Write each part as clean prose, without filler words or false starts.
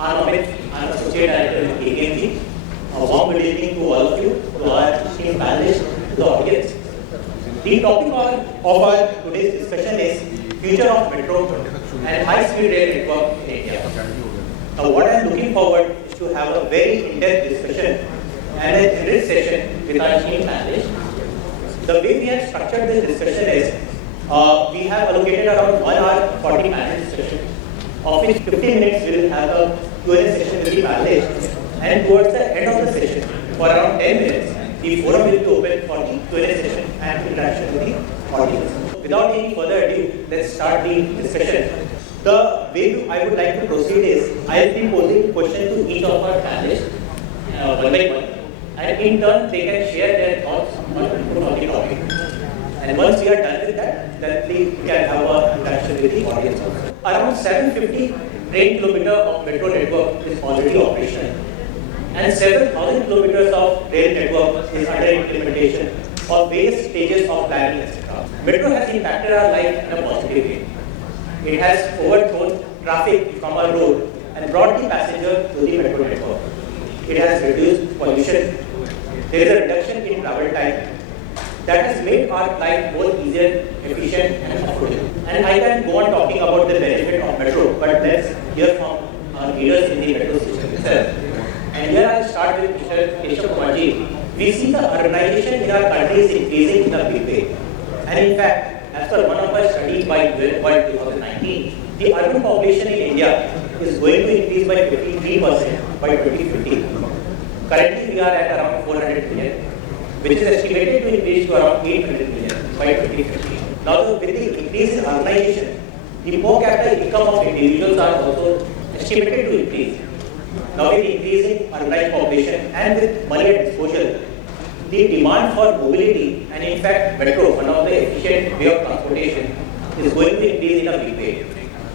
I'm Amit. I'm Associate Director with KPMG. A warm good evening to all of you, to our esteemed panelists, to the audience. The topic of our today's discussion is future of metro and high-speed rail network in India. Now, what I'm looking forward is to have a very in-depth discussion and an enriched session with our esteemed panelists. The way we have structured this discussion is we have allocated around 1 hour 40 panel discussion, of which 15 minutes we will have a Q&A session with the panelists, and towards the end of the session, for around 10 minutes, the forum will be open for the Q&A session and interaction with the audience. Without any further ado, let's start the discussion. The way I would like to proceed is, I will be posing questions to each of our panelists, one by one, and in turn they can share their thoughts on the topic. And once we are done with that, then we can have an interaction with the audience also. Around 750 train kilometers of metro network is already operational, and several thousand kilometers of rail network is under implementation or various stages of planning, etc. Metro has impacted our life in a positive way. It has overthrown traffic from our road and brought the passenger to the metro network. It has reduced pollution. There is a reduction in travel time. That has made our life more easier, efficient, and affordable. And I can go on talking about the benefit of metro, but let's hear from our leaders in the metro system itself. And here I'll start with Mr. Keshav Kumarji. We see the urbanization in our country is increasing in a big way. And in fact, as per one of our studies by World 2019, the urban population in India is going to increase by 53% by 2050. Currently, we are at around 400 million, which is estimated to increase to around 800 million by 2050. Now, with the increase in urbanization, the per capita income of individuals are also estimated to increase. Now, with the increasing urbanized population and with money at disposal, the demand for mobility and in fact metro, one of the efficient way of transportation, is going to increase in a big way.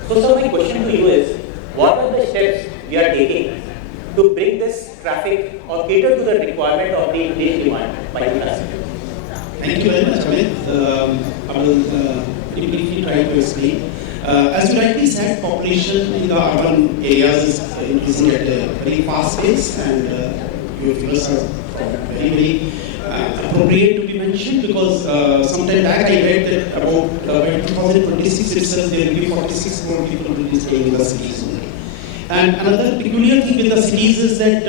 So, sir, my question to you is, what are the steps we are taking to bring this traffic or cater to the requirement of the increased demand by the passenger? Thank you very much, Amit. I will briefly try to explain. As you rightly said, population in the urban areas is increasing at a very fast pace, and your figures are very appropriate to be mentioned, because some time back I read that about by 2026 itself there will be 46 crore people will be staying in the cities only. And another peculiar thing with the cities is that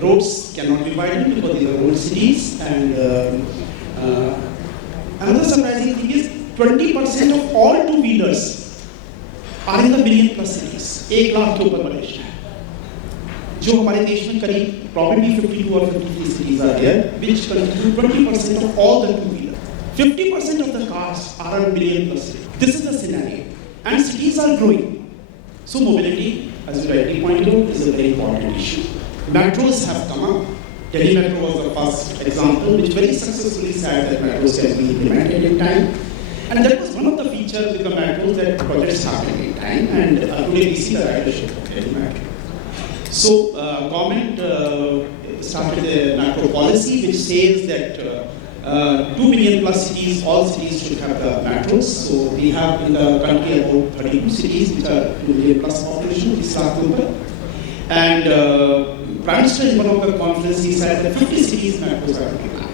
roads cannot be widened because they are old cities, and another surprising thing is 20% of all two-wheelers are in the million plus cities. 1 lakh के ऊपर Malaysia है, जो हमारे देश में करीब probably 52 or 53 cities are there, which constitute 20% of all the two-wheelers. 50% of the cars are in million plus cities. This is the scenario, and cities are growing. So mobility, as you rightly pointed out, is a very important issue. Metros have come up. Delhi Metro was the first example, which very successfully said that metros can be implemented in time. And that was one of the features with the metros, that projects happened in time, and today we see the ridership of Delhi Metro. So government started the metro policy, which says that 2 million plus cities, all cities should have the metros. So we have in the country about 32 cities which are 2 million plus population, this last number. And Prime Minister in one of the conferences, he said that 50 cities metros are to be planned.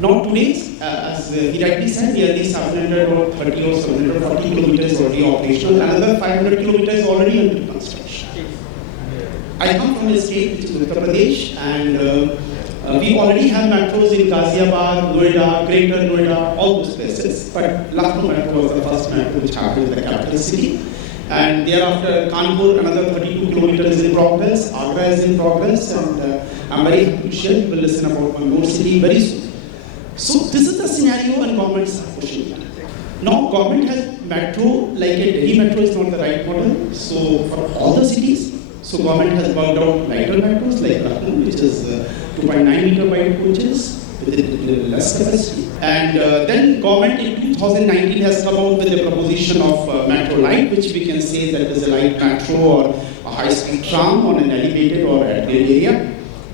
Now today, as he rightly said, nearly 730 or 740 kilometers already operational, another 500 kilometers already under construction. I come from a state which is Uttar Pradesh, and we already have metros in Ghaziabad, Noida, Greater Noida, all those places. But Lucknow Metro was the first metro which happened in the capital city. And thereafter, Kanpur, another 32 kilometers in progress, Agra is in progress, and I'm very happy to share, we'll listen about one more city very soon. So this is the scenario when governments are pushing it. Now government has metro, like a Delhi Metro is not the right model. So for all the cities, so government has worked out lighter metros like Lucknow, which is 2.9 meter wide coaches with a little less capacity. And then government in 2019 has come out with a proposition of Metro Light, which we can say that is a light metro or a high-speed tram on an elevated or at grade area.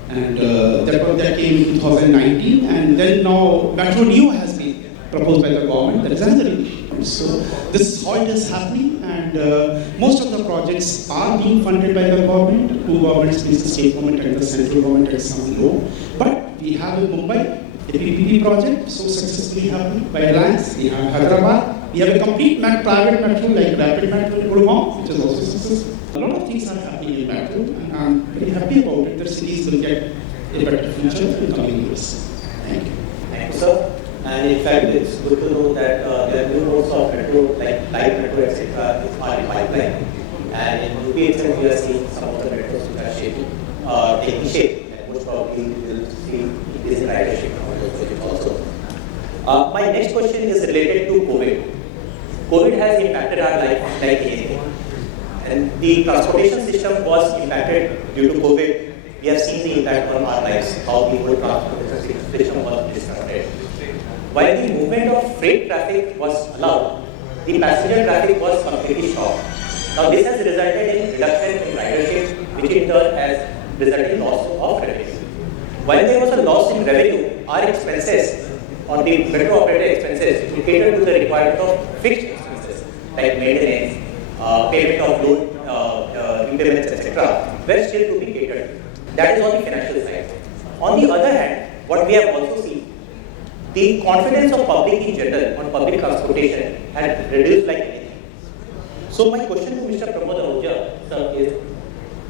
And that came in 2019. And then now Metro Neo has been proposed by the government. That is another issue. government. So this is how it is happening, and most of the projects are being funded by the government. Two governments, means the state government and the central government, and some low. But we have in Mumbai a PPP project so successfully happening by Reliance. We have Hyderabad. We have a complete private metro like Rapid Metro in Gurgaon, which is also successful. A lot of things are happening in metro, and I'm very happy about it. The cities will get a better future in coming years. Thank you. Thank you, sir. And in fact, it's good to know that there are new roads of metro, like light metro, etc., are in pipeline. And in UP itself, we are seeing some of the metros which are taking shape. And most probably, we will see increase in ridership on those projects also. My next question is related to COVID. COVID has impacted our life like anything. And the transportation system was impacted due to COVID. We have seen the impact on our lives, how the whole transportation system was disrupted. While the movement of freight traffic was allowed, the passenger traffic was completely stopped. Now this has resulted in reduction in ridership, which in turn has resulted in loss of revenue. While there was a loss in revenue, our expenses, or the metro operator expenses, to cater to the requirement of fixed expenses like maintenance, payment of loan repayments, etc., were still to be catered. That is on the financial side. On the other hand, what we have also seen, the confidence of public in general on public transportation had reduced like anything. So my question to Mr. Pramod Ahuja, sir, is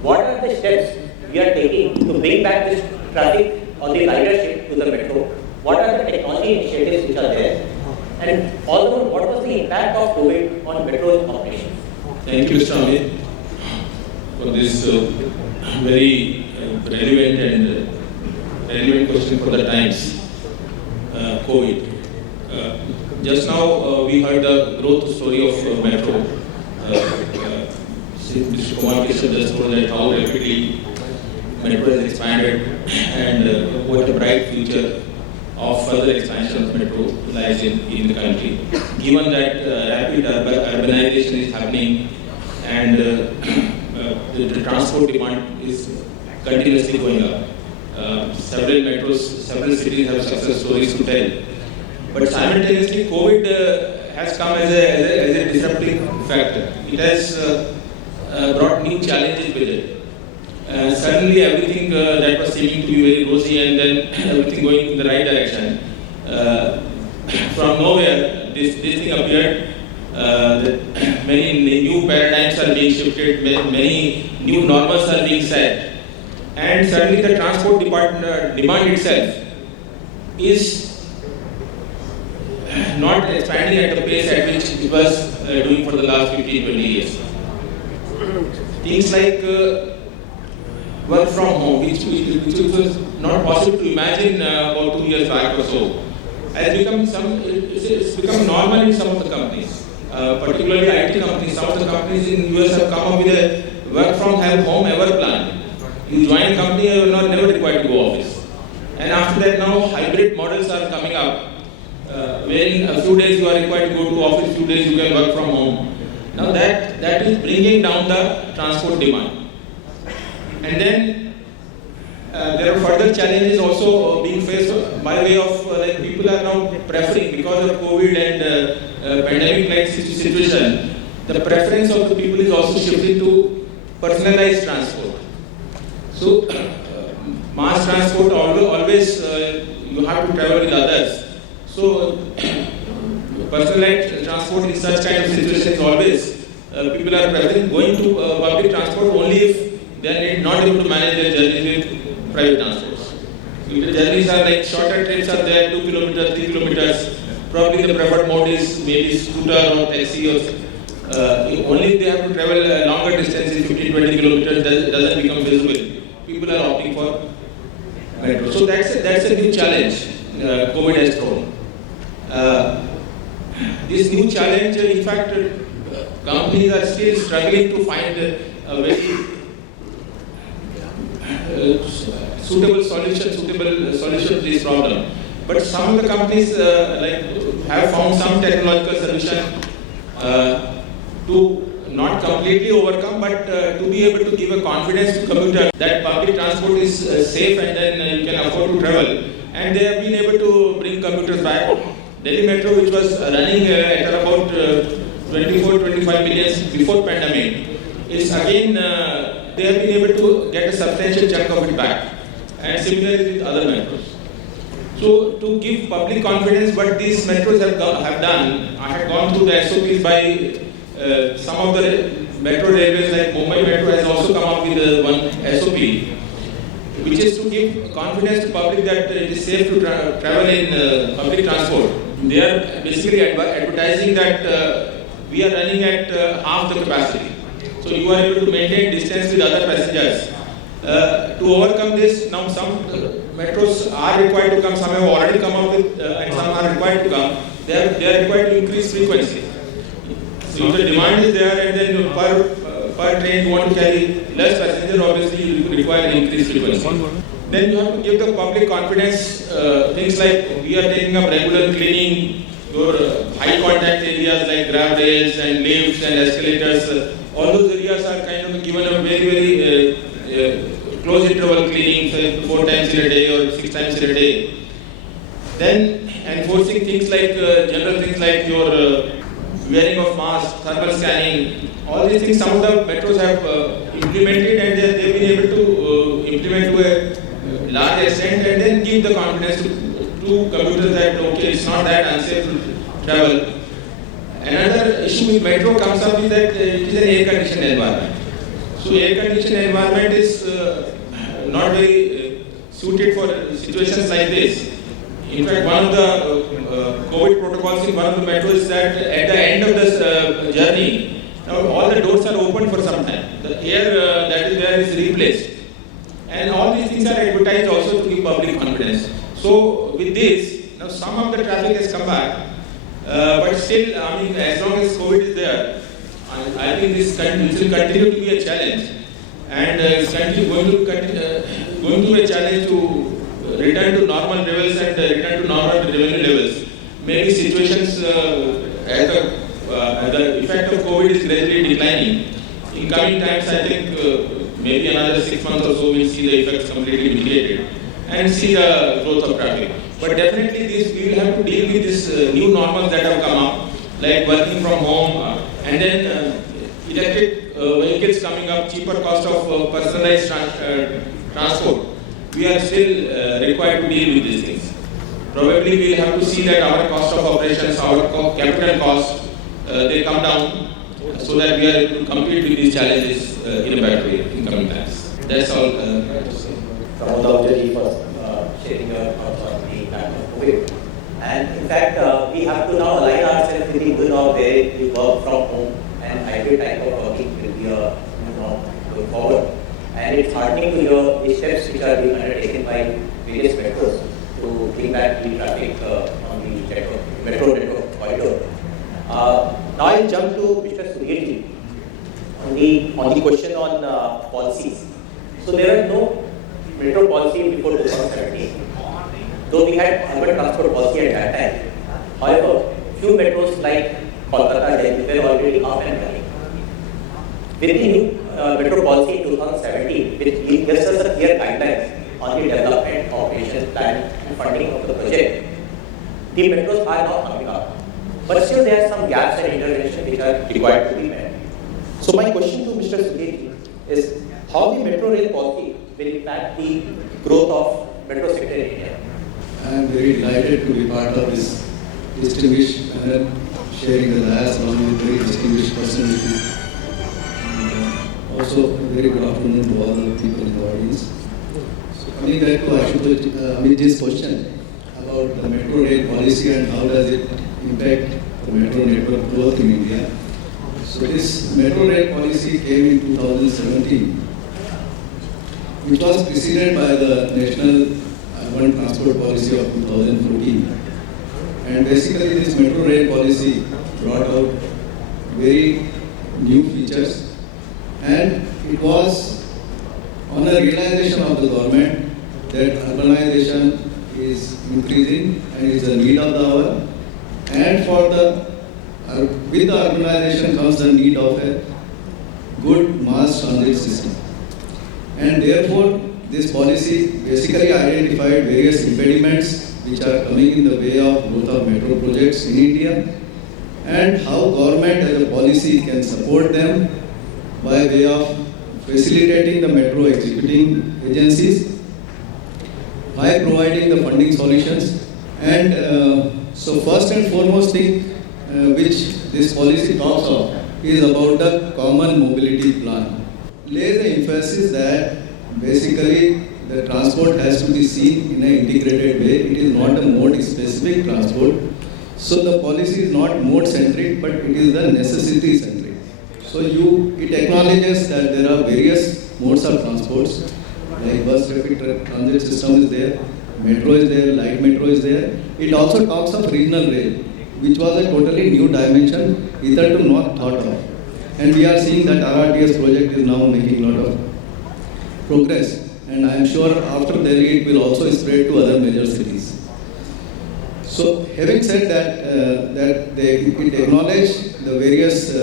what are the steps we are taking to bring back this traffic or the ridership to the metro? What are the technology initiatives which are there? And also, what was the impact of COVID on metro operations? Thank you, Mr. Amit, for this very relevant and relevant question for the times. COVID. Just now we heard the growth story of metro. Mr. Kumar Krishna just told that how rapidly metro has expanded and what a bright future of further expansion of metro lies in the country. Given that rapid urbanization is happening and the transport demand is continuously going up. Several metros, several cities have success stories to tell. But simultaneously, COVID has come as a disruptive factor. It has brought new challenges with it. Suddenly, everything that was seeming to be very rosy and then everything going in the right direction. From nowhere, this thing appeared. Many new paradigms are being shifted, many new normals are being set. And suddenly the transport demand itself is not expanding at the pace at which it was doing for the last 15-20 years. Things like work from home, which was not possible to imagine about 2 years back or so, has become it's become normal in some of the companies, particularly IT companies. Some of the companies in the US have come up with a work from home ever plan. You join a company, you are never required to go office. And after that now, hybrid models are coming up, wherein a few days you are required to go to office, few days you can work from home. Now that is bringing down the transport demand. And then there are further challenges also being faced by way of like people are now preferring, because of COVID and pandemic-like situation, the preference of the people is also shifting to personalized transport. So, mass transport always you have to travel with others. So, personalized transport in such kind of situations always people are preferring going to public transport only if they are not able to manage their journeys with private transports. If the journeys are like shorter trips are there, 2 kilometers, 3 kilometers, probably the preferred mode is maybe scooter or taxi or only if they have to travel longer distances, 15-20 kilometers, doesn't become feasible. People are opting for metro. So that's a new challenge COVID has thrown. This new challenge, in fact, companies are still struggling to find a very suitable solution to this problem. But some of the companies have found some technological solution to not completely overcome, but to be able to give a confidence to commuters that public transport is safe and then you can afford to travel. And they have been able to bring commuters back Delhi Metro, which was running at about 24-25 million before pandemic, is again they have been able to get a substantial chunk of it back, and similarly with other metros. So to give public confidence, what these metros have done, I had gone through the SOPs by some of the metro railways, like Mumbai Metro has also come up with one SOP, which is to give confidence to public that it is safe to travel in public transport. They are basically advertising that we are running at half the capacity. So you are able to maintain distance with other passengers. To overcome this, now some metros are required to come, some have already come up with, and some are required to come. They are required to increase frequency. So if the demand is there and then per train you want to carry less passengers, obviously you require an increased frequency. Then you have to give the public confidence, things like we are taking up regular cleaning, your high contact areas like grab rails and lifts and escalators, all those areas are kind of given a very, close interval cleaning, say 4 times in a day or 6 times in a day. Then enforcing things like, general things like your wearing of masks, thermal scanning, all these things some of the metros have implemented, and they've been able to implement to a large extent, and then give the confidence to commuters that okay, it's not that unsafe to travel. Another issue with metro comes up is that it is an air-conditioned environment. So air-conditioned environment is not very suited for situations like this. In fact, one of the COVID protocols in one of the metros is that at the end of this journey, now all the doors are open for some time. The air that is there is replaced. And all these things are advertised also to give public confidence. So with this, now some of the traffic has come back, but still, I mean, as long as COVID is there, I think this will continue to be a challenge. And it's going to be a challenge to return to normal levels and return to normal revenue levels. Maybe situations as the effect of COVID is gradually declining. In coming times, I think maybe another 6 months or so we'll see the effects completely mitigated and see the growth of traffic. But definitely we will have to deal with these new normals that have come up, like working from home and then electric vehicles coming up, cheaper cost of personalized transport. We are still required to deal with these things. Probably we will have to see that our cost of operations, our capital cost, they come down so that we are able to compete with these challenges in a better way in coming times. That's all I have to say. Ji for sharing your thoughts on the impact of COVID. And in fact, we have to now align ourselves with the new norm where we work from home and hybrid type of working will be a new norm going forward. And it's heartening to hear the steps which are being undertaken by various metros to bring back the traffic on the metro network corridor. Now I'll jump to Mr. Suryaji on the question on policies. So there are no metro policy before 2017, though we had urban transport policy at that time. However, few metros like Kolkata, Delhi were already up and running. With the new metro policy in 2017, which gives us a clear guidelines on the development, operations, plan and funding of the project, the metros are now coming up. But still there are some gaps and interventions which are required to be met. So my question to Mr. Sudhir is how the metro rail policy will impact the growth of metro sector in India? I am very delighted to be part of this distinguished panel, sharing the dais along with very distinguished personality. Also, very good afternoon to all the people in the audience. So coming back to Amit's question about the metro rail policy and how does it impact the metro network growth in India. So this metro rail policy came in 2017, which was preceded by the National Urban Transport Policy of 2014. And basically this metro rail policy brought out very new features, and it was on a realization of the government that urbanization is increasing and is a need of the hour, and with the urbanization comes the need of a good mass transit system. And therefore this policy basically identified various impediments which are coming in the way of growth of metro projects in India, and how government as a policy can support them by way of facilitating the metro executing agencies, by providing the funding solutions. And so first and foremost thing which this policy talks of is about the common mobility plan. Lays the emphasis that basically the transport has to be seen in an integrated way. It is not a mode specific transport. So the policy is not mode centric, but it is the necessity centric. So it acknowledges that there are various modes of transports, like bus rapid transit system is there, metro is there, light metro is there. It also talks of regional rail, which was a totally new dimension, hitherto not thought of. And we are seeing that RRTS project is now making a lot of progress. And I am sure after Delhi it will also spread to other major cities. So having said that, it acknowledges the various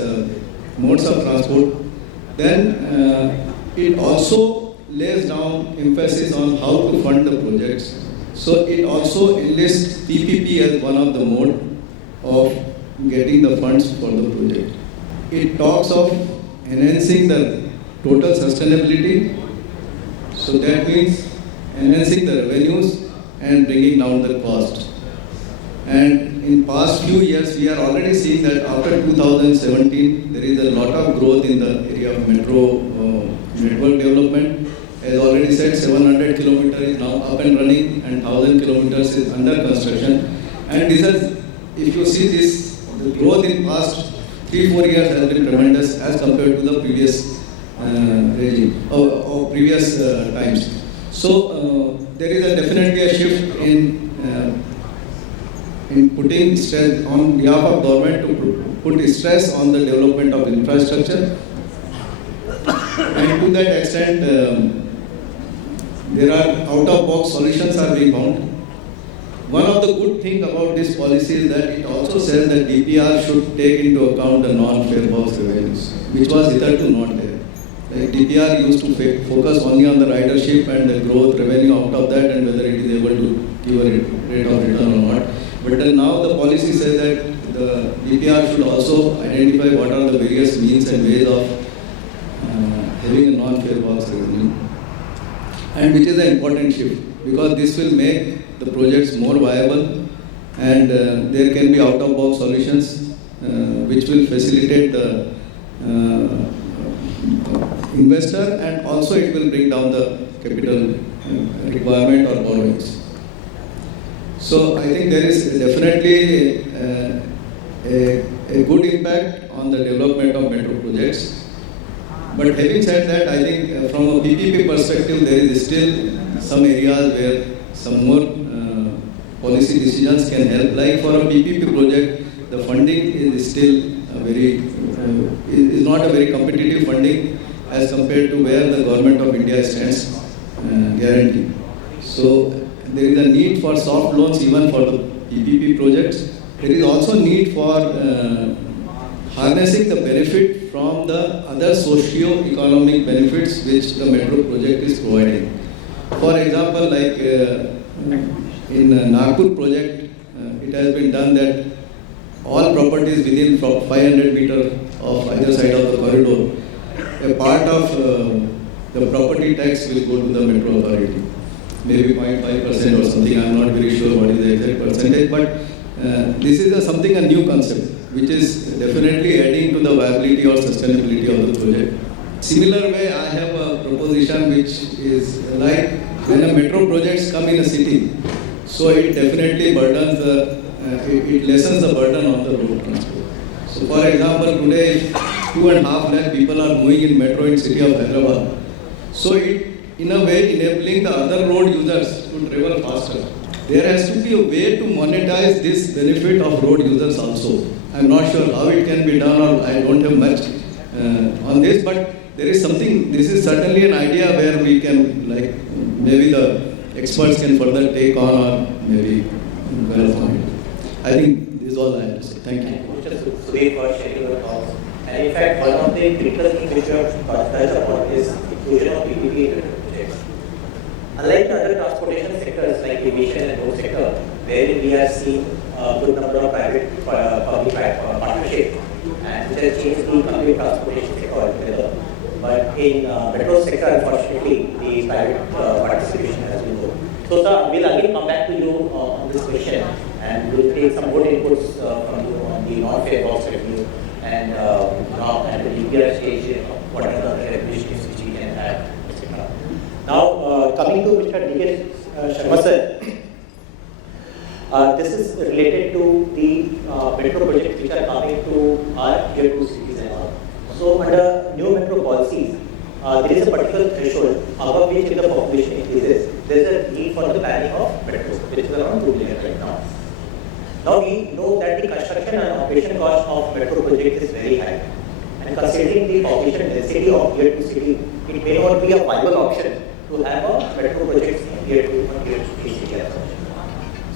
modes of transport, then it also lays down emphasis on how to fund the projects. So it also enlists PPP as one of the mode of getting the funds for the project. It talks of enhancing the total sustainability. So that means enhancing the revenues and bringing down the cost. And in past few years, we are already seeing that after 2017, there is a lot of growth in the area of metro network development. As already said, 700 kilometers is now up and running and 1,000 kilometers is under construction. And this has, if you see this, the growth in past 3-4 years has been tremendous as compared to the previous regime or previous times. So there is definitely a shift in putting stress on behalf of government to put stress on the development of infrastructure. And to that extent, there are out-of-box solutions are being found. One of the good things about this policy is that it also says that DPR should take into account the non-fare box revenues, which was hitherto not there. Like DPR used to focus only on the ridership and the growth revenue out of that and whether it is able to give a rate of return or not. But then now the policy says that the DPR should also identify what are the various means and ways of having a non-fare box revenue. And which is an important shift because this will make the projects more viable and there can be out-of-box solutions which will facilitate the investor and also it will bring down the capital requirement or borrowings. So I think there is definitely a good impact on the development of metro projects. But having said that, I think from a PPP perspective, there is still some areas where some more policy decisions can help. Like for a PPP project, the funding is still is not a very competitive funding as compared to where the government of India stands guarantee. So there is a need for soft loans even for the PPP projects. There is also need for harnessing the benefit from the other socio-economic benefits which the metro project is providing. For example, like in Nagpur project, it has been done that all properties within 500 meters of either side of the corridor, a part of the property tax will go to the metro authority. Maybe 0.5% or something, I am not very sure what is the exact percentage, but this is a new concept, which is definitely adding to the viability or sustainability of the project. Similar way, I have a proposition which is like when a metro projects come in a city, so it definitely burdens it lessens the burden on the road transport. So for example, today 2.5 lakh people are moving in metro in city of Hyderabad. So it in a way enabling the other road users to travel faster. There has to be a way to monetize this benefit of road users also. I am not sure how it can be done or I don't have much on this, but there is something, this is certainly an idea where we can, like, maybe the experts can further take on or maybe verify. I think this is all I have to say. Thank you. Mr. Sudhir for sharing your thoughts. And in fact, one of the critical things which you have touched upon is inclusion of PPP in projects. Unlike other transportation sectors like aviation and road sector, where we are seeing a good number of private public partnership, and which has changed the public transportation sector altogether. But in metro sector, unfortunately, the private participation has been low. So, sir, we'll again come back to you on this question, and we'll take some more inputs from you on the non-fare box revenue and now at the DPR stage, what are the regulations which we can add, etc. Now, coming to Mr. D.K. Sharma sir, this is related to the metro projects which are coming to our tier 2 cities and all. So, under new metro policies, there is a particular threshold above which if the population increases, there is a need for the planning of metros, which is around 2 million right now. Now we know that the construction and operation cost of metro project is very high, and considering the population density of tier 2 city, it may not be a viable option to have a metro project in tier 2 or tier 3 city as such.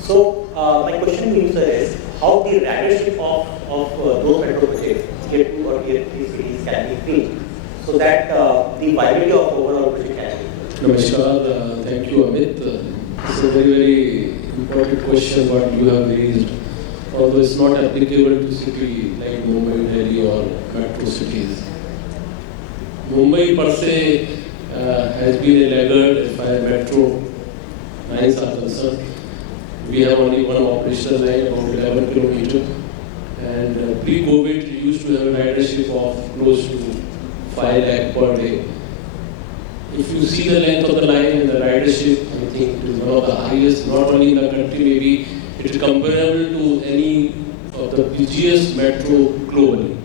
So my question to you, sir, is how the ridership of those metro projects, tier 2 or tier 3 cities, can be increased so that the viability of overall project can be increased? Namaskar, thank you, Amit. It's a very, very important question what you have raised. Although it's not applicable to city like Mumbai, Delhi or metro cities. Mumbai per se has been a laggard as far as metro lines are concerned. We have only one operational line, about 11 kilometers. And pre-COVID, we used to have a ridership of close to 5 lakh per day. If you see the length of the line and the ridership, I think it is one of the highest, not only in the country, maybe it is comparable to any of the busiest metro globally.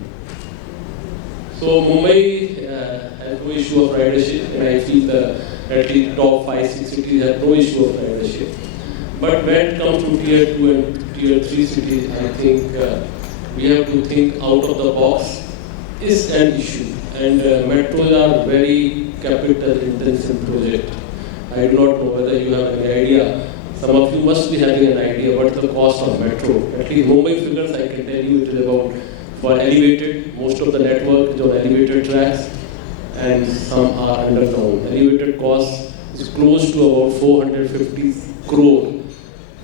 So Mumbai has no issue of ridership, and I feel at least top 5-6 cities have no issue of ridership. But when it comes to tier 2 and tier 3 cities, I think we have to think out of the box is an issue. And metros are very capital intensive project. I do not know whether you have any idea. Some of you must be having an idea what the cost of metro. At least Mumbai figures I can tell you it is about for elevated, most of the network is on elevated tracks and some are underground. Elevated cost is close to about 450 crore.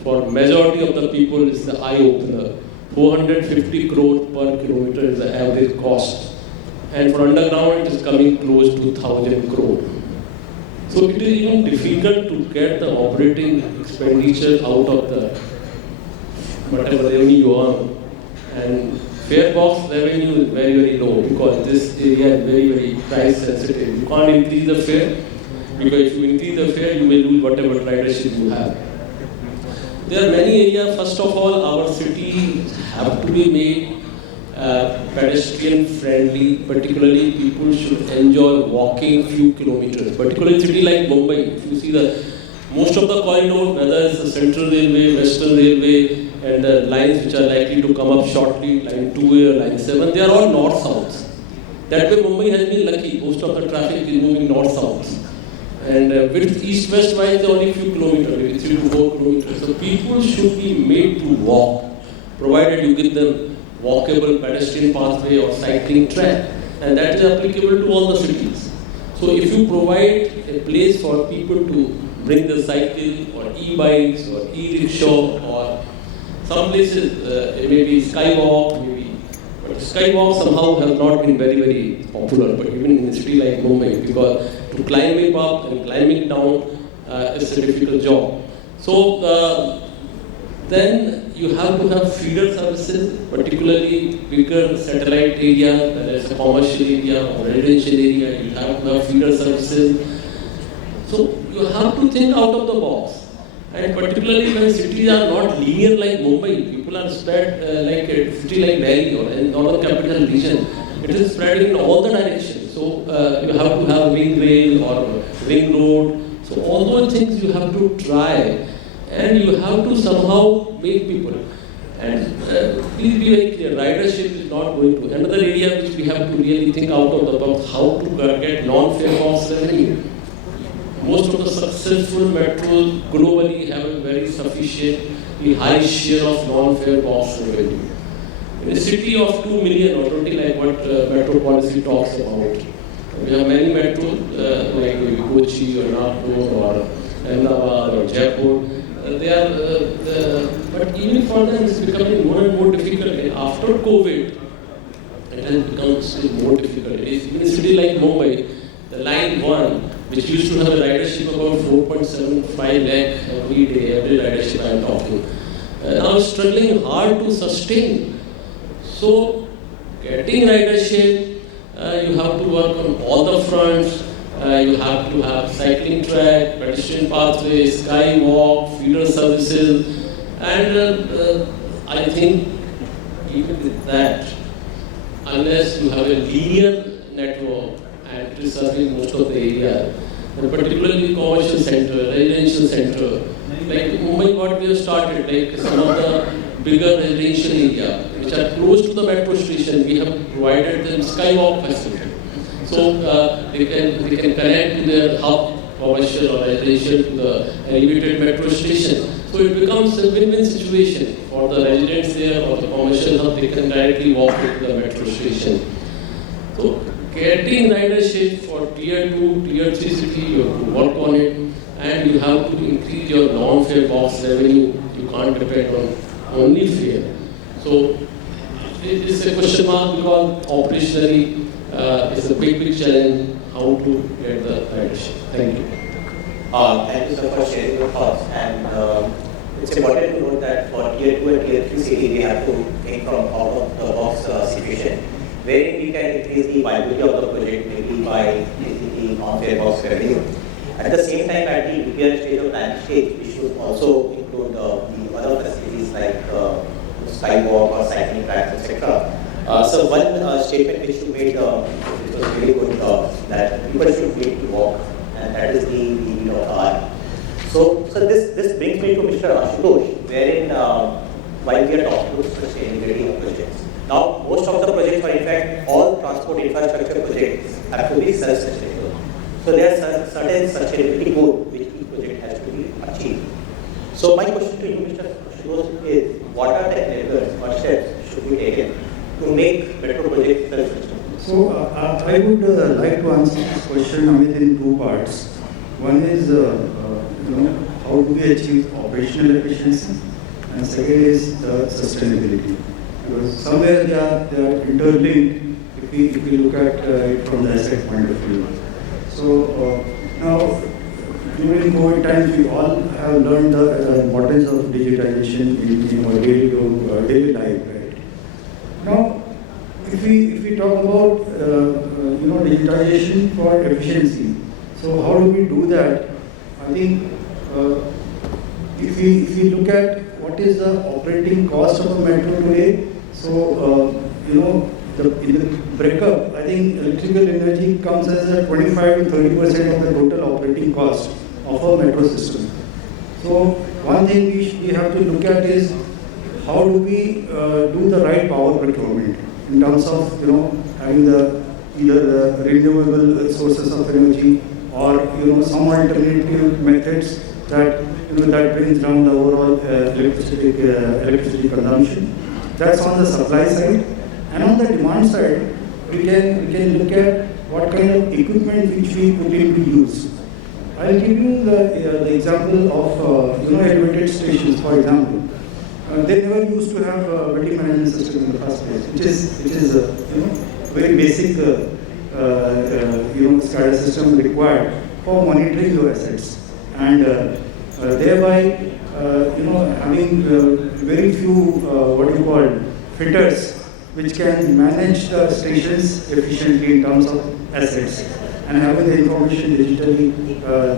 For majority of the people it's the eye opener. 450 crore per kilometer is the average cost. And for underground it is coming close to 1000 crore. So it is even difficult to get the operating expenditure out of the whatever revenue you earn. And fare box revenue is very, very low because this area is very, very price sensitive. You can't increase the fare because if you increase the fare, you will lose whatever ridership you have. There are many areas. First of all, our cities have to be made pedestrian friendly, particularly people should enjoy walking few kilometers, particularly in a city like Mumbai. If you see most of the corridors, whether it's the Central Railway, Western Railway, and the lines which are likely to come up shortly, line 2A or line 7, they are all north-south. That way Mumbai has been lucky, most of the traffic is moving north-south. And with east-west wise, only few kilometers, maybe 3 to 4 kilometers. So people should be made to walk, provided you give them walkable pedestrian pathway or cycling track, and that is applicable to all the cities. So if you provide a place for people to bring the cycle or e-bikes or e-rickshaw or some places, maybe skywalk, but skywalk somehow has not been very, very popular, but even in a city like Mumbai, because to climbing up and climbing down is a difficult job. So then you have to have feeder services, particularly bigger satellite area, whether it's a commercial area or residential area, you have to have feeder services. So you have to think out of the box. And particularly when cities are not linear like Mumbai, people are spread like a city like Delhi or in northern capital region, it is spreading in all the directions. So you have to have ring rail or ring road. So all those things you have to try. And you have to somehow make people. And please be very clear, ridership is not going to. Another area which we have to really think out of the box, how to get non-fare box revenue. Most of the successful metros globally have a very sufficiently high share of non-fare box revenue. In a city of 2 million or 20 like what metro policy talks about, we have many metros like Kochi or Nagpur or Ahmedabad or Jaipur. They they are, but even for them it's becoming more and more difficult. And after COVID, it has become still more difficult. Even in a city like Mumbai, the line 1, which used to have a ridership about 4.75 lakh every day, every ridership I am talking, now is struggling hard to sustain. So, getting ridership, you have to work on all the fronts. You have to have cycling track, pedestrian pathways, skywalk, feeder services, and I think even with that, unless you have a linear network and it is serving most of the area, and particularly commercial center, residential center, like Mumbai, what we have started, like some of the bigger residential area which are close to the metro station, we have provided them skywalk facility. So they can connect to their hub, commercial or residential, to the elevated metro station. So it becomes a win-win situation for the residents there or the commercial hub. They can directly walk to the metro station. So getting ridership for tier 2, tier 3 city, you have to work on it, and you have to increase your non-fare box revenue. You can't depend on only fare. So it's a question mark because operationally. It's a big challenge how to get the ridership. Thank you. Thank you so much for sharing your thoughts. And it's important to note that for tier 2 and tier 3 city, we have to think from out of the box situation, wherein we can increase the viability of the project maybe by increasing the non-fare box revenue. At the same time, at the repair stage of planning stage, we should also include the other facilities like skywalk or cycling tracks, etc. So one statement which you made, which was really good, that people should wait to walk, and that is the need of the hour. So this brings me to Mr. Ashutosh, wherein while we are talking about sustainability of projects, now most of the projects, or in fact all transport infrastructure projects, have to be self-sustainable. So there are certain sustainability goals which each project has to be achieved. So my question to you, Mr. Ashutosh, is what are the enablers or steps should be taken to make metro projects self-sustainable? So I would like to answer this question, Amit, in two parts. One is, how do we achieve operational efficiency, and second is sustainability. Because somewhere they are interlinked if we look at it from the asset point of view. So now, during COVID times, we all have learned the importance of digitization in our daily life, right? Now, if we talk about digitization for efficiency, so how do we do that? I think if we look at what is the operating cost of a metro today, so in the breakup, I think electrical energy comes as 25 to 30% of the total operating cost of a metro system. So one thing we have to look at is how do we do the right power procurement in terms of having either the renewable sources of energy or some alternative methods that that brings down the overall electricity consumption. That's on the supply side, and on the demand side, we can look at what kind of equipment which we put into use. I'll give you the example of elevated stations, for example. They never used to have a building management system in the first place, which is a very basic SCADA system required for monitoring your assets, and thereby having very few fitters which can manage the stations efficiently in terms of assets, and having the information digitally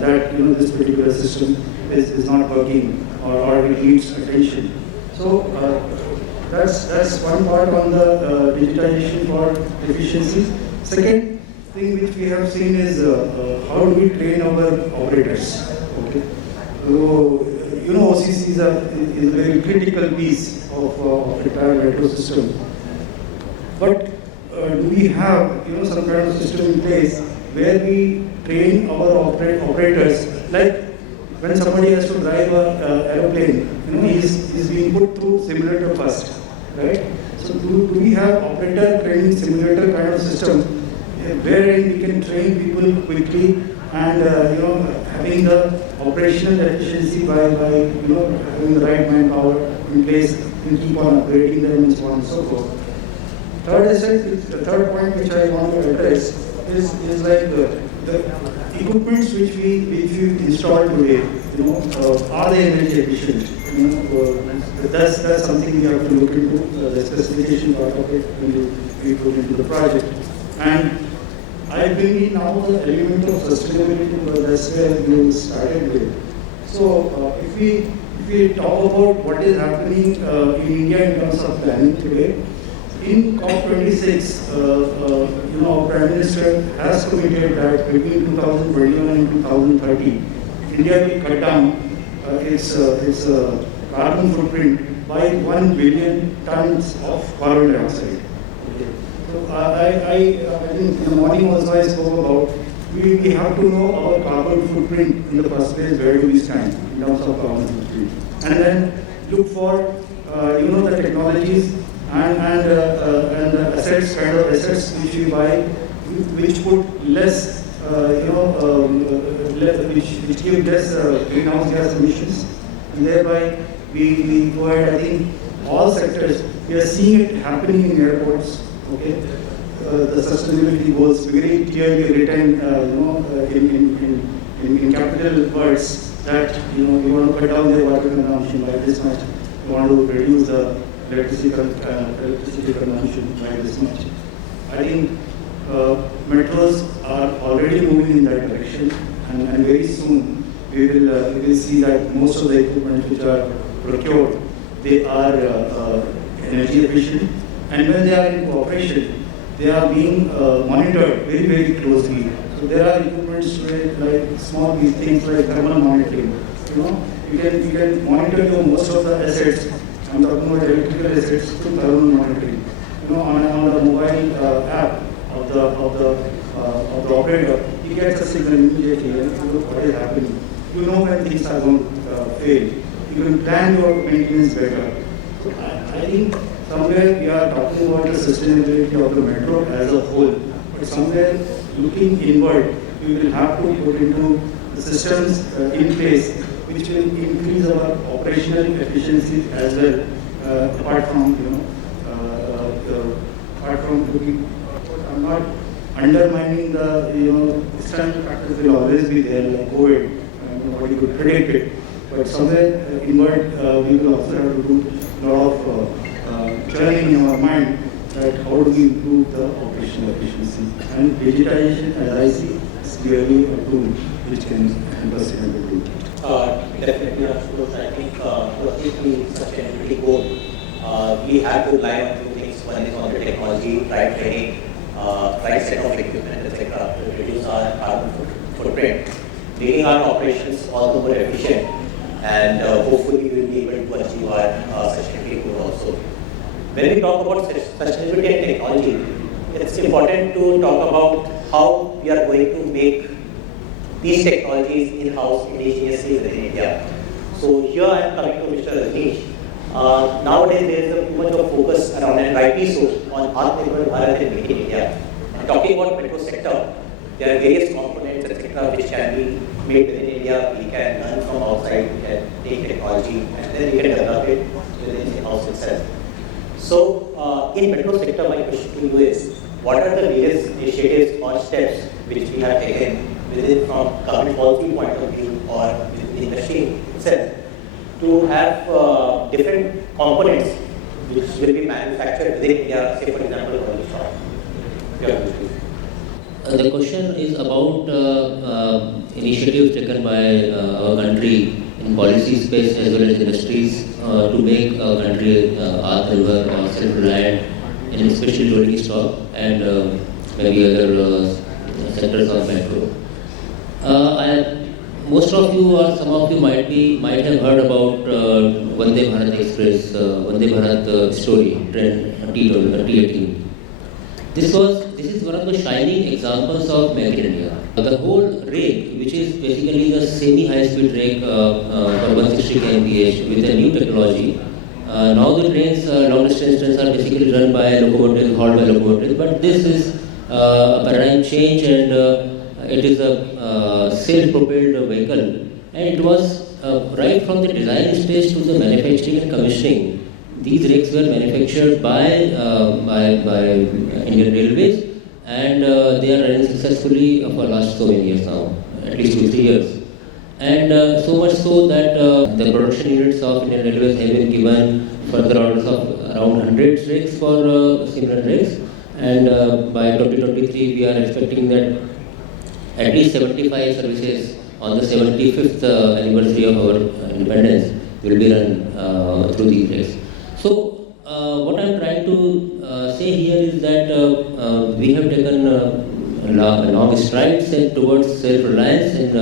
that this particular system is not working or it needs attention. So that's one part on the digitization for efficiency. Second thing which we have seen is how do we train our operators? Okay, so OCC is a very critical piece of the entire metro system. But do we have some kind of system in place where we train our operators, like when somebody has to drive an aeroplane, he's being put through simulator first, right? So do we have operator training simulator kind of system wherein we can train people quickly and having the operational efficiency by having the right manpower in place and keep on upgrading them and so on and so forth. The third point which I want to address is like the equipments which we install today, are they energy efficient? That's something we have to look into, the specification part of it when we put into the project. And I bring in now the element of sustainability because that's where you started with. So if we talk about what is happening in India in terms of planning today, in COP26, our Prime Minister has committed that between 2021 and 2030, India will cut down its carbon footprint by 1 billion tons of carbon dioxide. So I think in the morning also I spoke about we have to know our carbon footprint in the first place. Where do we stand in terms of carbon footprint, and then look for the technologies and the assets, kind of assets which we buy, which put less, which give less greenhouse gas emissions, and thereby we go ahead. I think all sectors, we are seeing it happening in airports. Okay, the sustainability goals very clearly written, in capital words that we want to cut down their water consumption by this much. We want to reduce the electricity consumption by this much. I think metros are already moving in that direction, and very soon we will see that most of the equipment which are procured, they are energy efficient, and when they are in operation, they are being monitored very, very closely. So there are equipments like small things like thermal monitoring. You can monitor most of the assets. I'm talking about electrical assets through thermal monitoring. On the mobile app of the operator, he gets a signal immediately and look what is happening. You know when things are going to fail. You can plan your maintenance better. So I think somewhere we are talking about the sustainability of the metro as a whole, but somewhere looking inward, we will have to put into the systems in place which will increase our operational efficiency as well, apart from looking. I'm not undermining the external factors will always be there, like COVID. Nobody could predict it, but somewhere inward we will also have to do a lot of churning in our mind that how do we improve the operational efficiency. And digitization, as I see, is clearly a tool which can help us in able to. Definitely, Ashutosh. I think to achieve the sustainability goal, we have to rely on two things. One is on the technology, right training, right set of equipment, etc., to reduce our carbon footprint, making our operations all the more efficient, and hopefully we will be able to achieve our sustainability goal also. When we talk about sustainability and technology, it's important to talk about how we are going to make these technologies in-house indigenously within India. So here I am coming to Mr. Rajneesh. Nowadays there is too much of focus around, and rightly so, on Atmanirbhar Bharat and Make in India. And talking about metro sector, there are various components, etc., which can be made within India. We can learn from outside, we can take technology, and then we can develop it within in-house itself. So in metro sector, my question to you is, what are the various initiatives or steps which we have taken within from government policy point of view or within the industry itself to have different components which will be manufactured within India, say for example, the question is about initiatives taken by our country in policy space as well as industries to make our country Atmanirbhar or self-reliant in especially rolling stock and maybe other sectors of metro. Most of you or some of you might have heard about Vande Bharat Express, Vande Bharat story, train T18. This is one of the shining examples of Make in India. The whole rake, which is basically the semi-high-speed rake for 160 kmph with a new technology. Now the trains, long distance trains are basically run by locomotives, hauled by locomotives, but this is a paradigm change and it is a self-propelled vehicle, and it was right from the design stage to the manufacturing and commissioning. These rakes were manufactured by Indian Railways, and they are running successfully for last so many years now, at least 2-3 years. And so much so that the production units of Indian Railways have been given further orders of around 100 rakes for similar rakes. And by 2023, we are expecting that at least 75 services on the 75th anniversary of our independence will be run through these rakes. So, what I am trying to say here is that we have taken long strides towards self-reliance in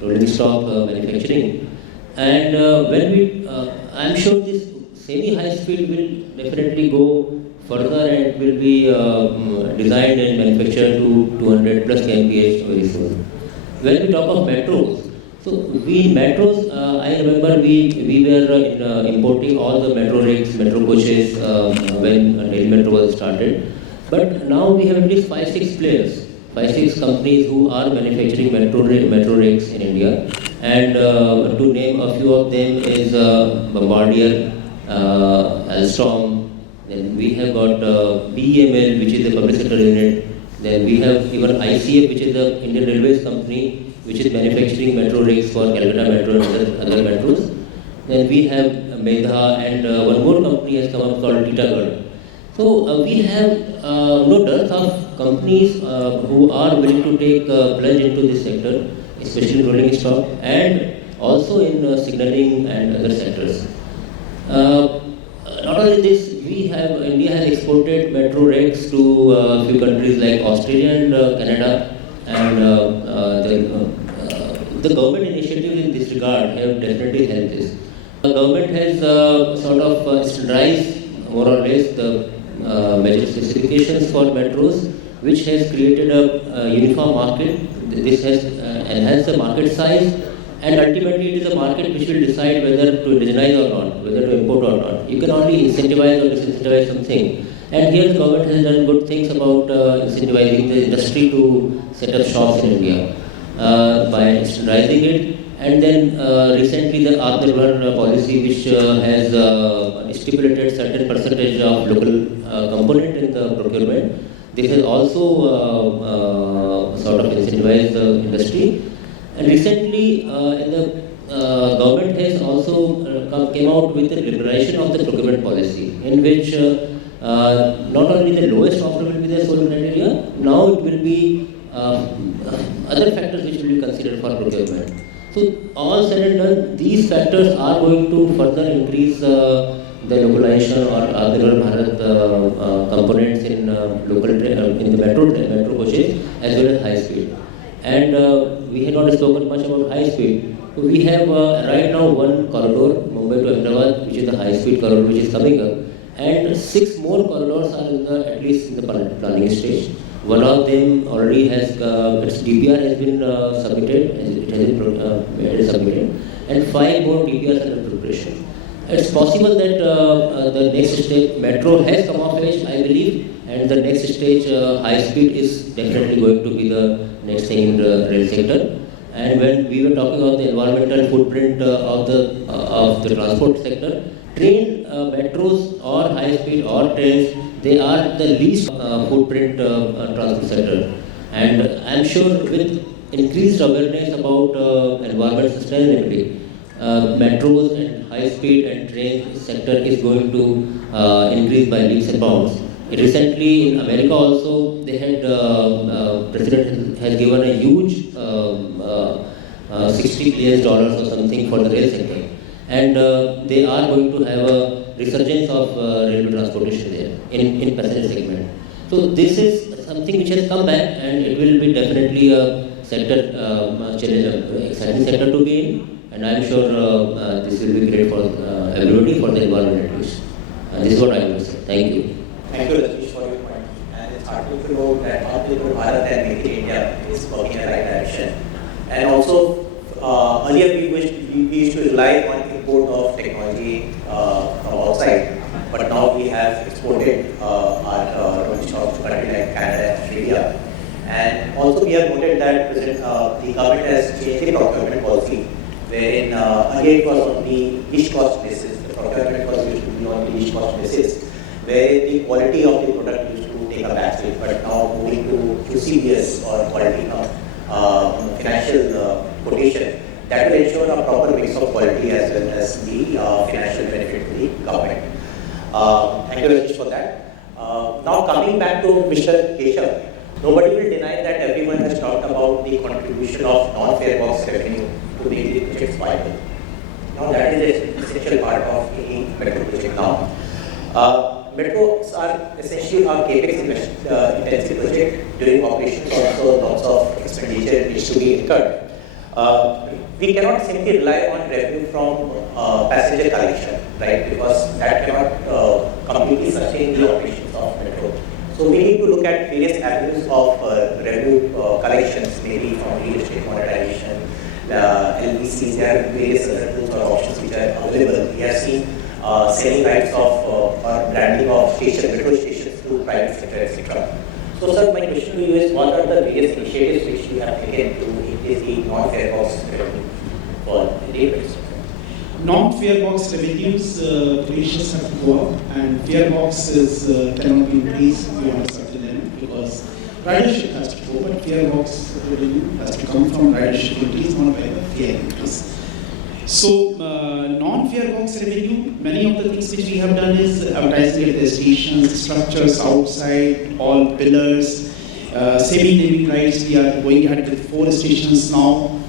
rolling stock manufacturing, and I am sure this semi-high speed will definitely go further and will be designed and manufactured to 200 plus kmph very soon. When we talk of metros, so metros, I remember we were importing all the metro rakes, metro coaches when Delhi Metro was started. But now we have at least 5-6 players, 5-6 companies who are manufacturing metro rakes in India. And to name a few of them is Bombardier, Alstom. Then we have got BEML, which is a public sector unit. Then we have even ICF, which is the Indian Railways company, which is manufacturing metro rakes for Calcutta Metro and other metros. Then we have Medha, and one more company has come up called Titagarh. So we have no dearth of companies who are willing to take plunge into this sector, especially rolling stock and also in signaling and other sectors. Not only this, India has exported metro rakes to a few countries like Australia and Canada, and the government initiatives in this regard have definitely helped this. The government has sort of standardized more or less the major specifications for metros, which has created a uniform market. This has enhanced the market size, and ultimately it is a market which will decide whether to indigenize or not, whether to import or not. You can only incentivize or disincentivize something. And here the government has done good things about incentivizing the industry to set up shops in India by standardizing it. And then recently the Atmanirbhar policy, which has stipulated certain percentage of local component in the procurement. This has also sort of incentivized the industry. And recently, government has also came out with a liberalization of the procurement policy, in which not only the lowest offer will be the sole criteria, now it will be other factors which will be considered for procurement. So, all said and done, these factors are going to further increase the localization or Atmanirbhar Bharat components in in the metro coaches as well as high speed. And we have not spoken much about high speed. So we have right now one corridor, Mumbai to Ahmedabad, which is the high speed corridor which is coming up, and 6 more corridors are at least in the planning stage. One of them already has its DPR has been submitted, it is submitted, and 5 more DPRs are in preparation. It's possible that the next stage metro has come of age, I believe, and the next stage high speed is definitely going to be the next thing in the rail sector. And when we were talking about the environmental footprint of the transport sector, train metros or high speed or trains, they are the least footprint transport sector. And I'm sure with increased awareness about environmental sustainability, metros and high speed and train sector is going to increase by leaps and bounds. Recently in America also, they had President has given a huge $60 billion or something for the rail sector, and they are going to have a resurgence of railway transportation there in passenger segment. So this is something which has come back, and it will be definitely a sector exciting sector to be in, and I am sure this will be great for everybody, for the environment at least. This is what I will say. Thank you. Thank you, Rajnish, for your point. And it's heartening to know that Atmanirbhar Bharat and Make in India is working in the right direction. And also, earlier we used to rely on import of technology from outside, but now we have exported our rolling stock to countries like Canada and Australia. And also we have noted that government has changed the procurement policy, wherein earlier it was on the least cost basis. The procurement was used to be on the least cost basis, where the quality of the product used to take a backseat. But now moving to QCBS or quality financial quotation, that will ensure a proper mix of quality as well as the financial benefit to the government. Thank you very much for that. Now coming back to Mr. Keshav, nobody will deny that everyone has talked about the contribution of non-fare box revenue to make the project viable. Now that is an essential part of any metro project now. Metros are essentially a capex intensive project. During operations also lots of expenditure needs to be incurred. We cannot simply rely on revenue from passenger collection, right? Because that cannot completely sustain the operations of metro. So we need to look at various avenues of revenue collections, maybe from real estate monetization, LVCs. There are various other tools or options which are available. We have seen selling rights of or branding of metro stations to private sector, etc. So, sir, my question to you is, what are the various initiatives which you have taken to increase the non-fare box revenue for the day? Non-fare box revenues, ratios have to go up, and fare boxes cannot be increased beyond a certain limit because ridership has to go, but fare box revenue has to come from ridership increase, not by the fare increase. So, non-fare box revenue, many of the things which we have done is advertising at the stations, structures outside, all pillars, semi-naming rights. We are going ahead with 4 stations now.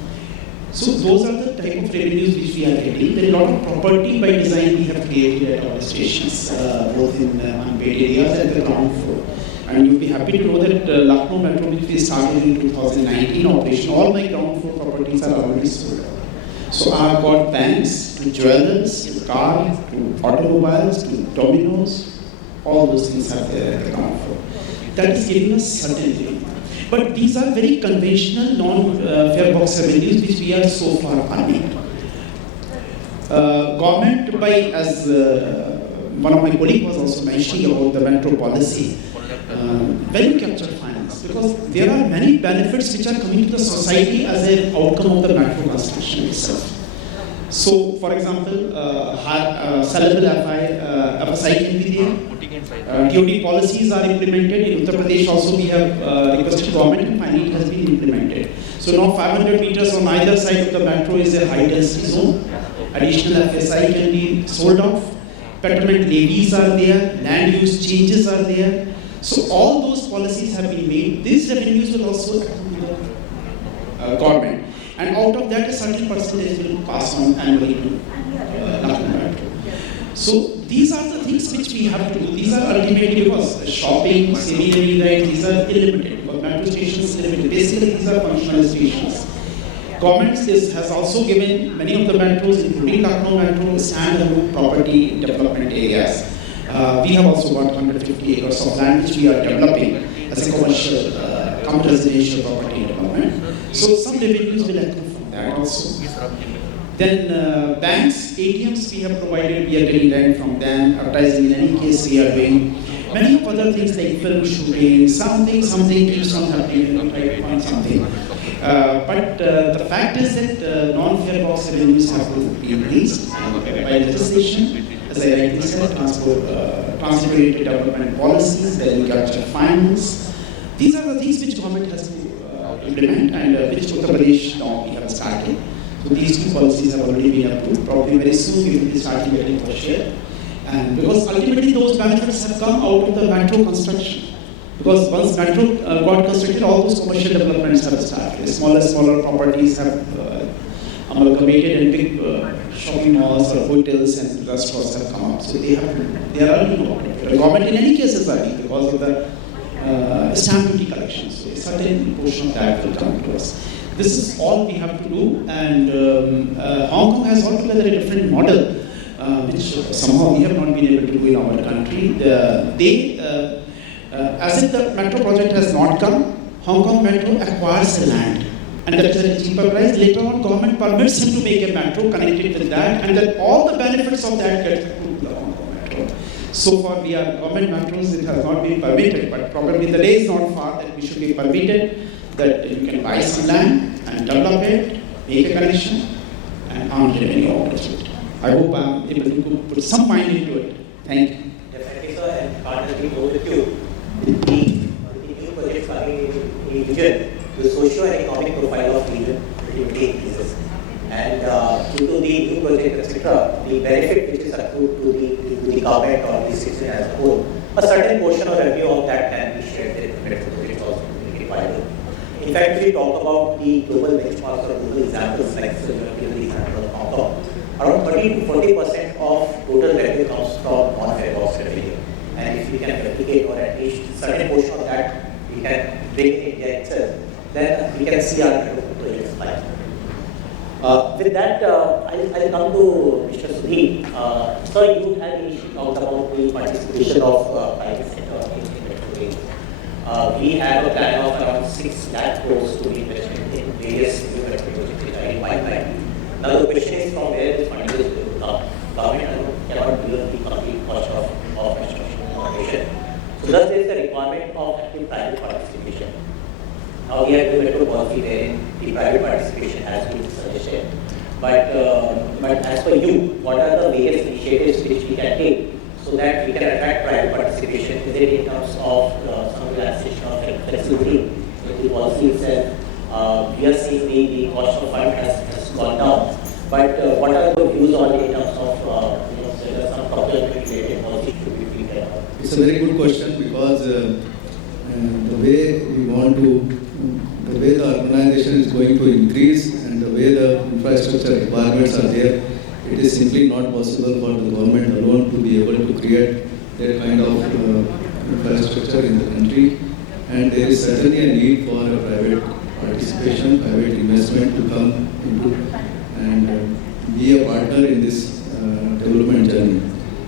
So, those are the type of revenues which we are getting. There is a lot of property by design we have created at our stations, both in unpaid areas and the ground floor. And you'll be happy to know that Lucknow Metro, which we started in 2019 operation, all my ground floor properties are already sold. So I've got banks, to jewelers, to cars, to automobiles, to dominoes, all those things are there at the ground floor. That is giving us certainty. But these are very conventional non-fare box revenues which we are so far earning. Government by, as one of my colleagues was also mentioning about the metro policy, value capture finance, because there are many benefits which are coming to the society as an outcome of the metro construction itself. So, for example, sellable FSI can be there. TOD policies are implemented. In Uttar Pradesh also we have requested government and finally it has been implemented. So now 500 meters on either side of the metro is a high density zone. Additional FSI can be sold off. Betterment levies are there. Land use changes are there. So all those policies have been made. These revenues will also come to the government. And out of that, a certain percentage will pass on annually to Lucknow Metro. So these are the things which we have to do. These are ultimately because shopping, semi-naming rights, these are illimited. Because metro stations are limited. Basically, these are functional stations. Government has also given many of the metros, including Lucknow Metro, standalone property development areas. We have also got 150 acres of land which we are developing as a commercial, residential property development. So some revenues will accrue from that also. Then banks, ATMs we have provided, we are getting rent from them. Advertising in any case we are doing. Many of other things like film shooting, something keeps on happening, we try to find something. But the fact is that non-fare box revenues have to be increased by legislation. As I rightly said, transit-oriented development policies, value capture finance. These are the things which government has to implement and which Uttar Pradesh now we have started. So these 2 policies have already been approved. Probably very soon we will be starting getting for share. And because ultimately those benefits have come out of the metro construction. Because once metro got constructed, all those commercial developments have started. Smaller properties have amalgamated and big shopping malls or hotels and restaurants have come up. So they are earning more. The government in any case is earning because of the stamp duty collection. So a certain portion of that will come to us. This is all we have to do, and Hong Kong has altogether a different model, which somehow we have not been able to do in our country. As if the metro project has not come, Hong Kong Metro acquires the land, and that is at a cheaper price. Later on, government permits him to make a metro connected with that, and then all the benefits of that get to the Hong Kong Metro. So far, we are government metros, it has not been permitted, but probably the day is not far that we should be permitted that you can buy some land and develop it, make a connection, and earn revenue out of it. I hope I'm able to put some mind into it. Thank you. Definitely, sir, and partners will go with you. The new projects coming in region, the socio-economic profile of region ultimately increases. And due to the new project, etc., the benefit which is accrued to the government or the citizen as a whole, a certain portion of revenue of that can be shared with the project also required. In fact, if we talk about the global benchmarks or global examples, like the example of Hong Kong, around 30 to 40% of total revenue comes from non-fare box revenue. And if we can replicate or at least certain portion of that we can bring in India itself, then we can see our projects fly. With that, I'll come to Mr. Sudhi. Sir, you had initially talked about the participation of private sector in metro rail. We have a plan of around 6 lakh crores to be invested in various new metro projects which are in pipeline. Now the question is from where this funding is going to come. Government cannot bear the complete cost of construction and operation. So thus there is a requirement of active private participation. Now we have new metro policy wherein the private participation has been suggested. But as per you, what are the various initiatives which we can take so that we can attract private participation, whether in terms of some relaxation of flexibility in the policy itself? We are seeing the cost of fund has gone down. But what are the views on it in terms of whether some procurement related policy should be treated? It's a very good question because the way we want to, the way the urbanization is going to increase and the way the infrastructure requirements are there, it is simply not possible for the government alone to be able to create that kind of infrastructure in the country. And there is certainly a need for a private participation, private investment to come into and be a partner in this development journey.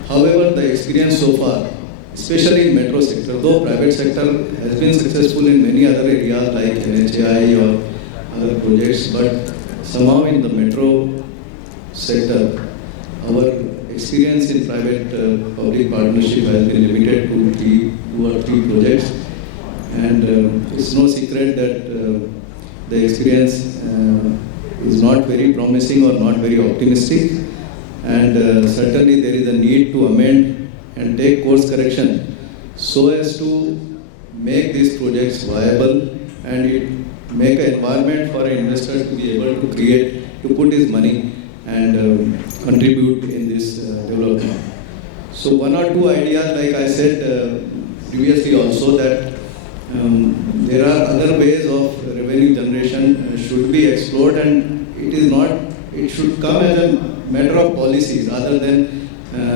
However, the experience so far, especially in metro sector, though private sector has been successful in many other areas like NHAI or other projects, but somehow in the metro sector, our experience in private public partnership has been limited to 2 or 3 projects. And it's no secret that the experience is not very promising or not very optimistic. And certainly there is a need to amend and take course correction so as to make these projects viable and make an environment for an investor to be able to create, to put his money and contribute in this development. So 1 or 2 ideas, like I said previously also, that there are other ways of revenue generation should be explored, and it should come as a matter of policy rather than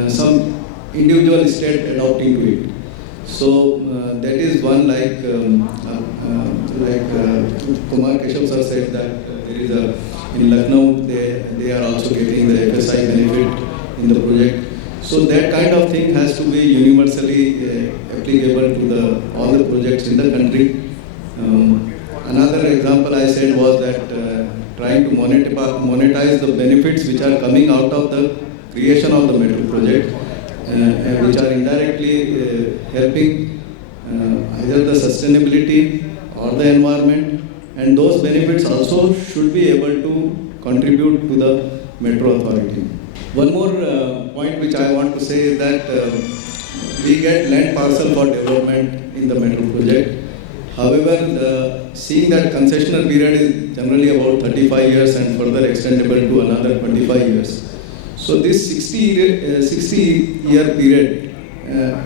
some individual state adopting to it. So that is one, like Kumar Keshav sir said that there is in Lucknow they are also getting the FSI benefit in the project. So that kind of thing has to be universally applicable to all the projects in the country. Another example I said was that trying to monetize the benefits which are coming out of the creation of the metro project, and which are indirectly helping either the sustainability or the environment, and those benefits also should be able to contribute to the metro authority. One more point which I want to say is that we get land parcel for development in the metro project. However, seeing that concessional period is generally about 35 years and further extendable to another 25 years. So this 60-year period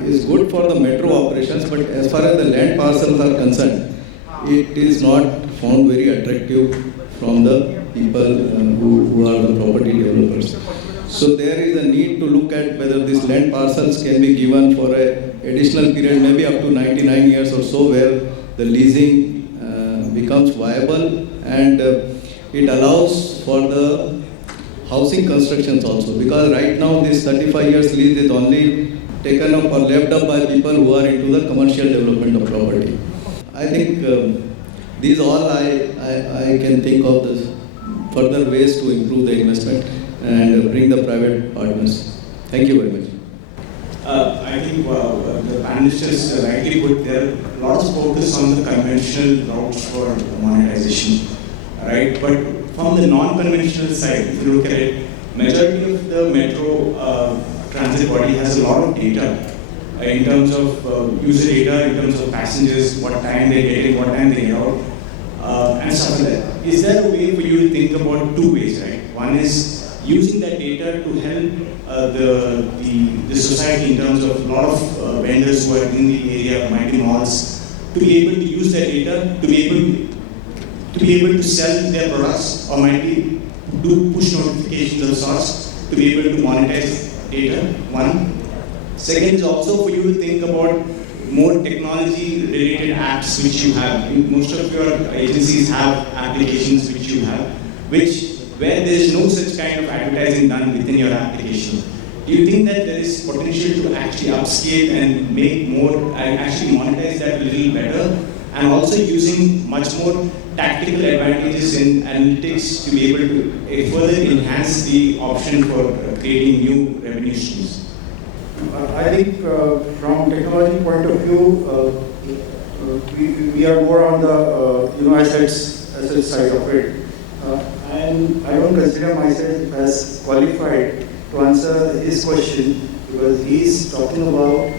is good for the metro operations, but as far as the land parcels are concerned, it is not found very attractive from the people who are the property developers. So there is a need to look at whether these land parcels can be given for an additional period, maybe up to 99 years or so, where the leasing becomes viable, and it allows for the housing constructions also, because right now this 35 years lease is only taken up or left up by people who are into the commercial development of property. I think these all I can think of the further ways to improve the investment and bring the private partners. Thank you very much. I think the panelists has rightly put there, lots of focus on the conventional routes for monetization. right? But from the non-conventional side, if you look at it, majority of the metro transit body has a lot of data in terms of user data, in terms of passengers, what time they get in, what time they get out, and stuff like that. Is there a way for you to think about two ways, right? One is using that data to help the society in terms of a lot of vendors who are in the area, might be malls, to be able to use that data to be able to sell their products, or might be do push notifications of sorts to be able to monetize data. One. Second is also for you to think about more technology related apps which you have. Most of your agencies have applications which you have, where there is no such kind of advertising done within your application. Do you think that there is potential to actually upscale and make more, and actually monetize that a little better, and also using much more tactical advantages in analytics to be able to further enhance the option for creating new revenue streams? I think from technology point of view, we are more on the assets side of it. And I don't consider myself as qualified to answer his question, because he is talking about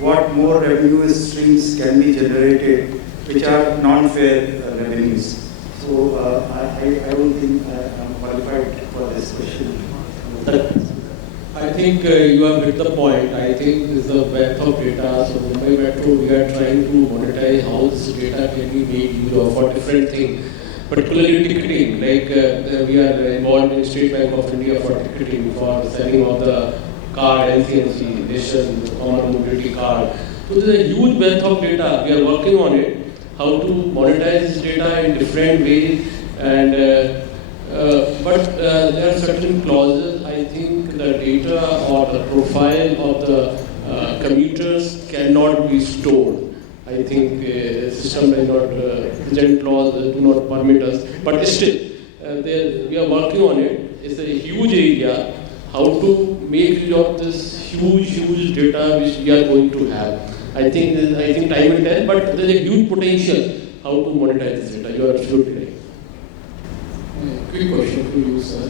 what more revenue streams can be generated which are non-fair revenues. So I don't think I'm qualified for this question. I think you have hit the point. I think this is the breadth of data. So Mumbai Metro, we are trying to monetize how this data can be made use of for different things. Particularly ticketing, like we are involved in State Bank of India for ticketing, for selling of the card, LCNC, Nation Common Mobility Card. So there is a huge breadth of data. We are working on it, how to monetize this data in different ways. And but there are certain clauses. I think the data or the profile of the commuters cannot be stored. I think the system does not, present laws do not permit us, but still, we are working on it. It's a huge area, how to make use of this huge data which we are going to have. I think time will tell, but there is a huge potential how to monetize this data. You are absolutely right. Quick question to you, sir.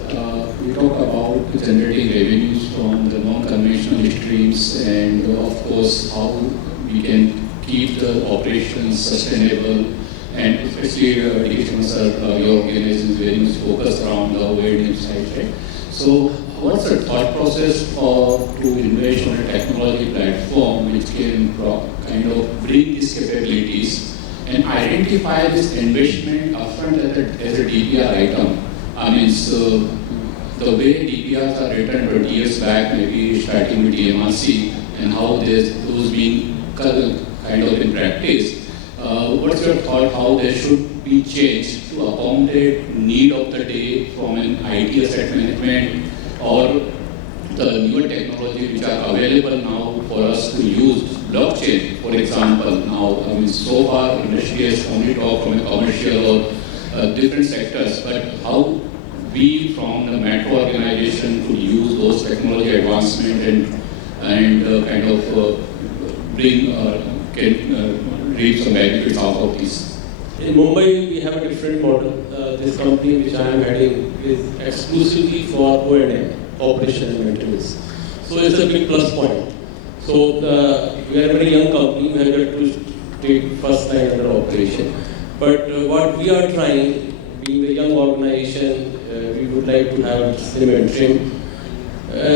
We talk about generating revenues from the non-conventional streams, and of course how we can keep the operations sustainable, and especially sir, your organization is very much focused around the O&M side, right? So what's the thought process to invest on a technology platform which can kind of bring these capabilities and identify this investment upfront as a DPR item? I mean, so the way DPRs are written 20 years back, maybe starting with DMRC, and how those being kind of in practice, what's your thought how they should be changed to accommodate need of the day from an IT asset management or the newer technology which are available now for us to use? Blockchain, for example, now, I mean, so far industry has only talked from a commercial or different sectors, but how we from the metro organization could use those technology advancement and kind of can reap some benefits out of this. In Mumbai, we have a different model. This company which I am heading is exclusively for O&M, operation and maintenance. So it's a big plus point. So we are a very young company. We have got to take first line under operation. But what we are trying, being a young organization, we would like to have slim and trim.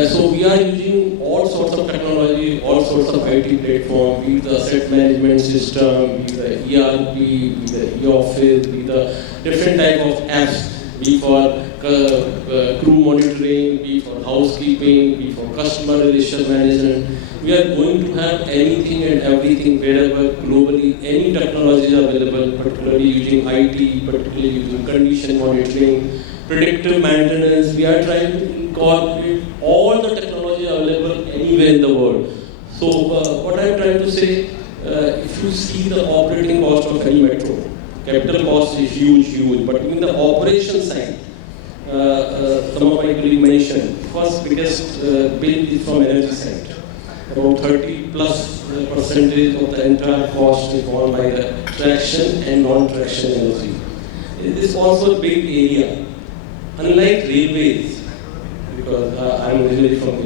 So we are using all sorts of technology, all sorts of IT platform, be it the asset management system, be the ERP, be the e-office, be the different type of apps, be for crew monitoring, be for housekeeping, be for customer relation management. We are going to have anything and everything wherever globally any technology is available, particularly using IT, particularly using condition monitoring, predictive maintenance. We are trying to incorporate all the technology available anywhere in the world. So what I am trying to say, if you see the operating cost of any metro, capital cost is huge, but in the operation side, some of my colleagues mentioned, first biggest bill is from energy side. About 30+% of the entire cost is borne by the traction and non-traction energy. It is also a big area. Unlike railways, because I'm originally from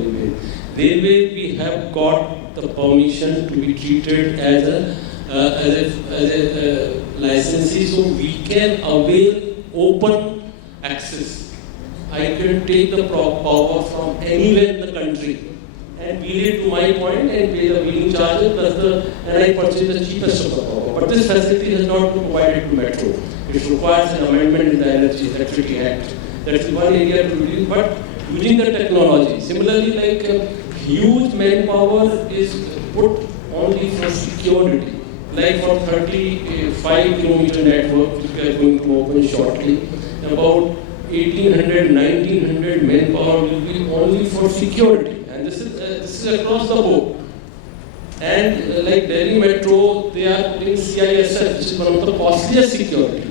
railway, we have got the permission to be treated as a licensee, so we can avail open access. I can take the power from anywhere in the country and wheel it to my point and pay the wheeling charges, and I purchase the cheapest of the power. But this facility has not been provided to Metro. It requires an amendment in the Electricity Act. That's one area to reduce, but using the technology. Similarly, like huge manpower is put only for security. Like for 35-kilometer network, which we are going to open shortly, about 1,800, 1,900 manpower will be only for security. And this is across the board. And like Delhi Metro, they are putting CISF, which is one of the costliest security.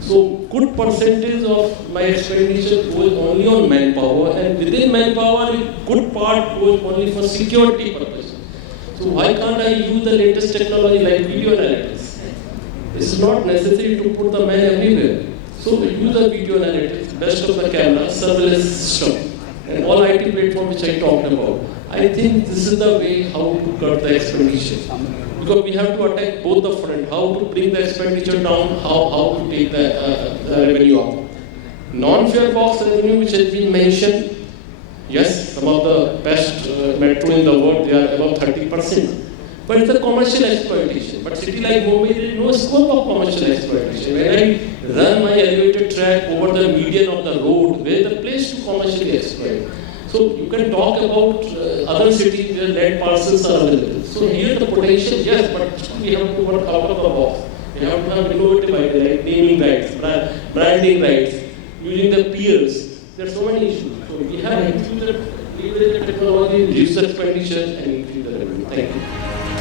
So good percentage of my expenditure goes only on manpower, and within manpower, a good part goes only for security purposes. So why can't I use the latest technology like video analytics? It's not necessary to put the man everywhere. So use the video analytics, best of the camera, surveillance system, and all IT platform which I talked about. I think this is the way how to cut the expenditure. Because we have to attack both the front, how to bring the expenditure down, how to take the revenue up. Non-fare box revenue, which has been mentioned, yes, some of the best metro in the world, they are about 30%. But it's a commercial exploitation. But city like Mumbai, there is no scope of commercial exploitation. When I run my elevated track over the median of the road, where is the place to commercially exploit? So you can talk about other cities where land parcels are available. So here the potential, yes, but we have to work out of the box. We have to have innovative ideas like naming rights, branding rights, using the peers. There are so many issues. So we have to leverage the technology, reduce the expenditure, and increase the revenue. Thank you.